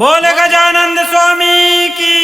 बोले गजानंद स्वामी की।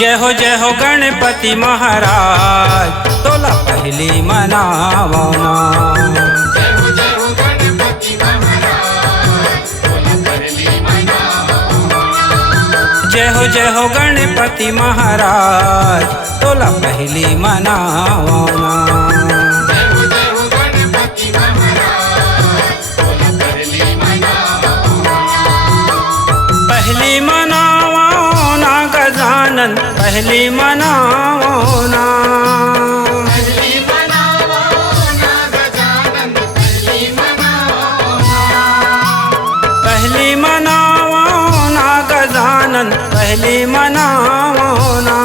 जय हो गणपति महाराज तोला पहली मनावना। जय हो गणपति महाराज तोला पहली मनावना। जय हो गणपति महाराज तोला पहली मनावना। जय हो गणपति महाराज तोला पहली मनावना। पहली मनावना गजानन पहली मनावना। पहली मनावना गजानन पहली मनावना। पहली मनावना गजानन पहली मनावना।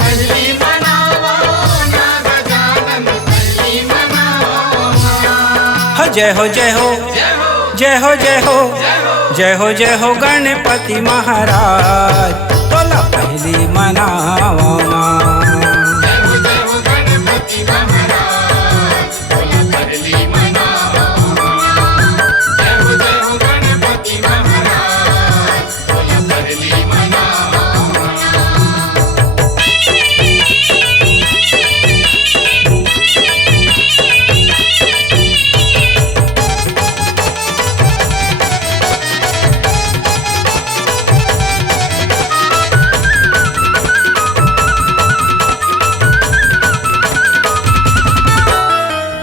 पहली मनावना गजानन पहली मनावना। जय हो जय हो जय हो जय हो जय हो गणपति महाराज तोला पहली मनावना। जय हो गणपति महाराज तोला पहली मनावना। जय हो गणपति महाराज तोला पहली मनावना।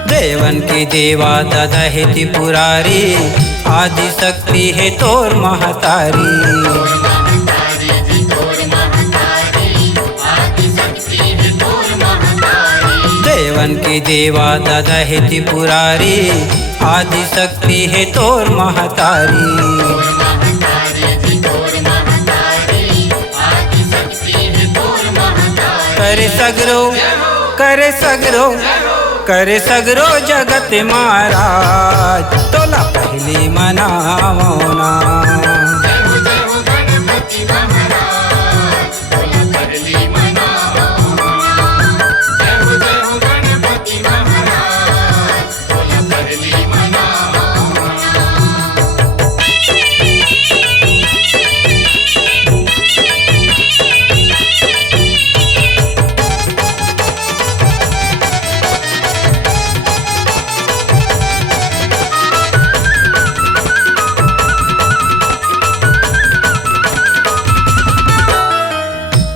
देवन की देवा ददहिति पुरारी आदि शक्ति है तोर महतारी। महतारी जी तोर महतारी आदि शक्ति है तोर महतारी। देवन की देवा ददहिति पुरारी आदि शक्ति है तोर महतारी। महतारी जी तोर महतारी आदि शक्ति है तोर महतारी। करे सगरो करे सगरो करे सगरो जगत महाराज तोला पहली मनावना। जय हो गणपति महाराज तोला पहली मनावना। जय हो गणपति महाराज तोला पहली मनावना।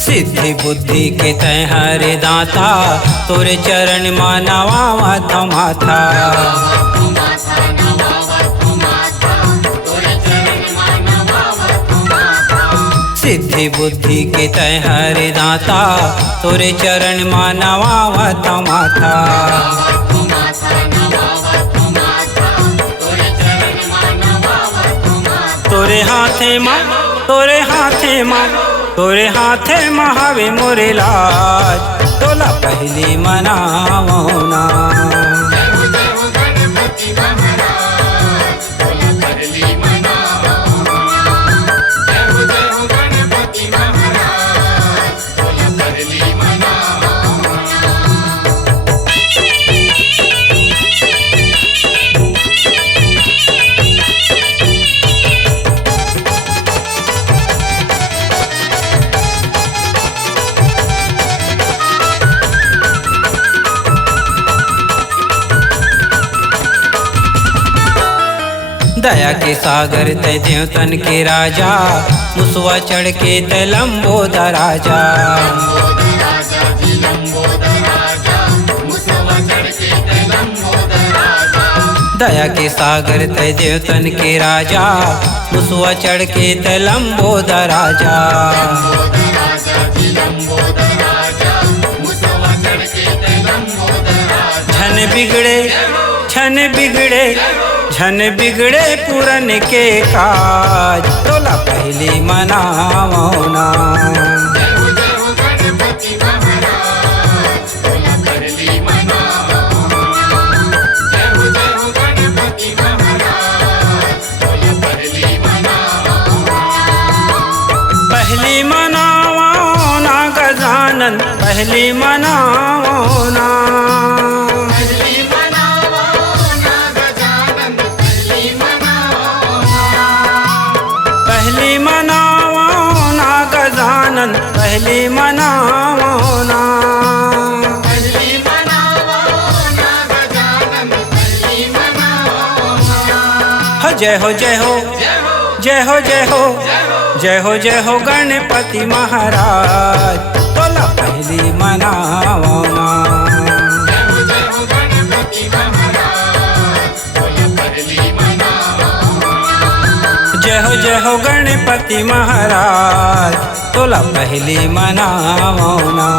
सिद्धि बुद्धि के तय हरे दाता तोरे चरण मानवा माथा। सिद्धि बुद्धि के तय हरे दाता तोरे चरण मानवा माथा। तोरे हाथे माँ तोरे हाथे माँ तोरे हाथे महावे मोरे लाज तोला पहली मनावना। जय हो गणपति महाराज तोला पहली मनावना। जय हो गणपति महाराज तोला पहली मनावना। दया के सागर तय देवतन के राजा मुसवा चढ़ के तय लंबोदर राजा। दया के सागर तय देवतन के राजा मुसवा चढ़ के तय लंबोदर राजा। छन बिगड़े झन बिगड़े पूरन के काज तोला पहली मनावना। जय हो गणपति महाराज तोला पहली मनावना। जय हो गणपति महाराज तोला पहली मनावना। पहली मनावना गजानन पहली मनावना। पहली मनावना गजानन पहली मनावना। पहली मनावना गजानन पहली मनावना। पहली मनावना गजानन पहली मनावना। जय हो जय हो जय हो जय हो जय हो जय हो गणपति महाराज तोला पहली मनावना। जय हो गणपति महाराज तोला पहली मनावना। जय हो गणपति महाराज तोला पहली मनावना।